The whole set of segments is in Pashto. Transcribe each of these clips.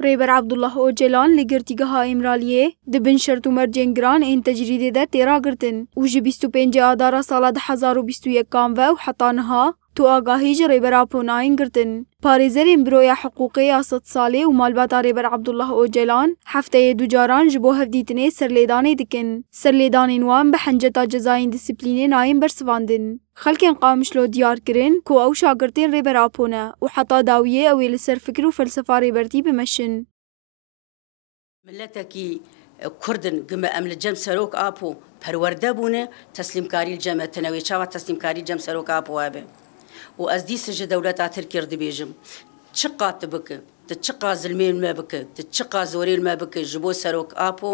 ريبر عبد الله اوجلان لگرتیگاه امرالیه دبن شرط و مرجین گران این تجریده ده تیرا گرتن و جی 25 آدارا سال 2021 و حتی نها تو آگاهی جی ريبر آپوناین گرتن. پارێزەرên Biroya Hiqûqê ya Sed Salê û malbata Rêber Abdullah Ocalan hefteyê du caran ji bo hevdîtinê serlêdanê dikin. Serlêdanên wan bi henceta cezayên dîsîplînê nayên bersivandin. Xelkên Qamişlo diyar kirin ku ew şagirtên Rêber Apo ne û heta dawiyê ew ê li ser fikir û felsefa rêbertî bimeşin. Milletekî Kurdin gime em li cem Serok Apo perwerde bûne teslîmkarî li cem tenewê çawa teslîmkarî cem Serok Apo hebe. و از دیس جه دولت ترکیه دبیجم چقدر تبکه چقدر ظلمین ما بکه چقدر زوریل ما بکه جبو سروک آپو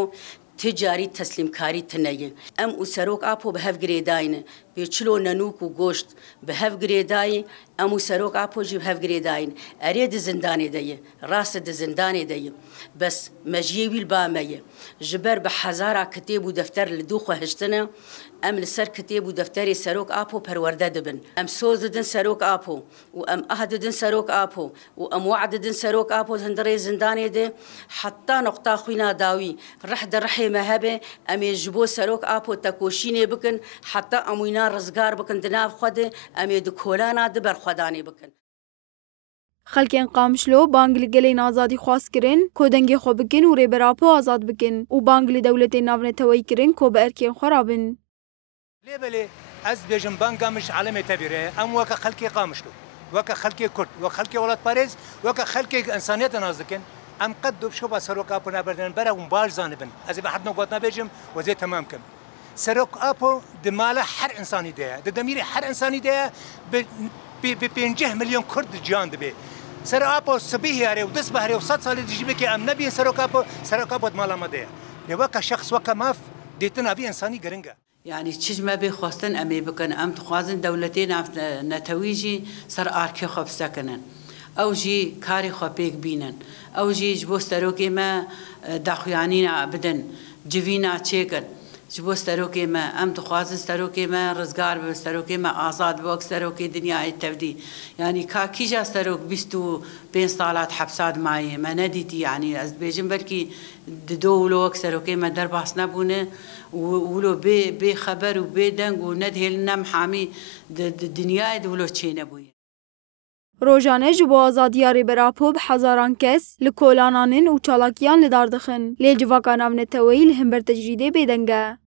تجاری تسلیم کاری تنیه ام او سروک آپو به هف گریداینه به چلو ننوک و گوشت به هف گریدای ام او سروک آپو جی به هف گریداین ارید زندانی دیه راست زندانی دیه بس مجیویل با میه جبر به هزار کتاب و دفتر لدو خوهشتنه ام لسر کتاب و دفتری سروک آپو پرورده دبن ام سوز دن سروک آپو و ام اهد دن سروک آپو و ام وعد دن سروک آپو هندری زندانی ده حتی نقطه خوینا داوی رح در رحی مهبه ام جبو سروک آپو تکوشینه بکن حتی اموینا رزگار بکن دناف خوده ام دکولانا دبر خودانی بکن. خلکین قامشلو بانگل گلین آزادی خواست کرن کو دنگی خو بکن و ریبر آپو آزاد بکن و بانگل دولت ناونتوی کرن کو به ارکین خرابن. ليه از بيجن بانكا مش علامة تبيرة أم وكا خلقي قامشلو وكا خلقي كرد وكا خلقي ولاد باريس وكا خلقي إنسانية نازكن أم قد بشوفا سروك أبو نابردن برا ومباش زانبن أزي بحد نقطنا بيجم وزي تمام كم سروك أبو دمالة حر إنساني ده دميري حر إنساني ده بينجه مليون كرد جان دبي سروك أبو صبيه هاري ودس بهاري وصد سالي تجيبك أم نبي سروك أبو دمالة ما ده لوكا شخص وكا ماف ديتنا في إنساني قرنجا يعني چیز ما بخواستن امی بکن ام تخوازن دولتین نتویجی سر آرکی خوب سکنن او جی کاری خوب بیگ بینن او جی جبو ستروکی ما دخویانین بدن جوینا چیکن جبو ستروکی ما ام تخوازن ستروکی ما رزگار به ستروکی ما آزاد بوک ستروکی دنیای تبدی يعني كاكي جا ستروك بيستو بين صالات حبسات معي ما نديتي يعني از بيجن بلكي دولو ستروكي ما درباس نبونه ولو بي خبر وبي دنگ وندهل نم حامي الدنيا دولو تشي نبوي روزانه جبو آزادی ریبر آپو به هزاران کس لکولانانن و چالاکیان لدار دخن لی جواکان امنتوی لهم بر تجریده بدنگه.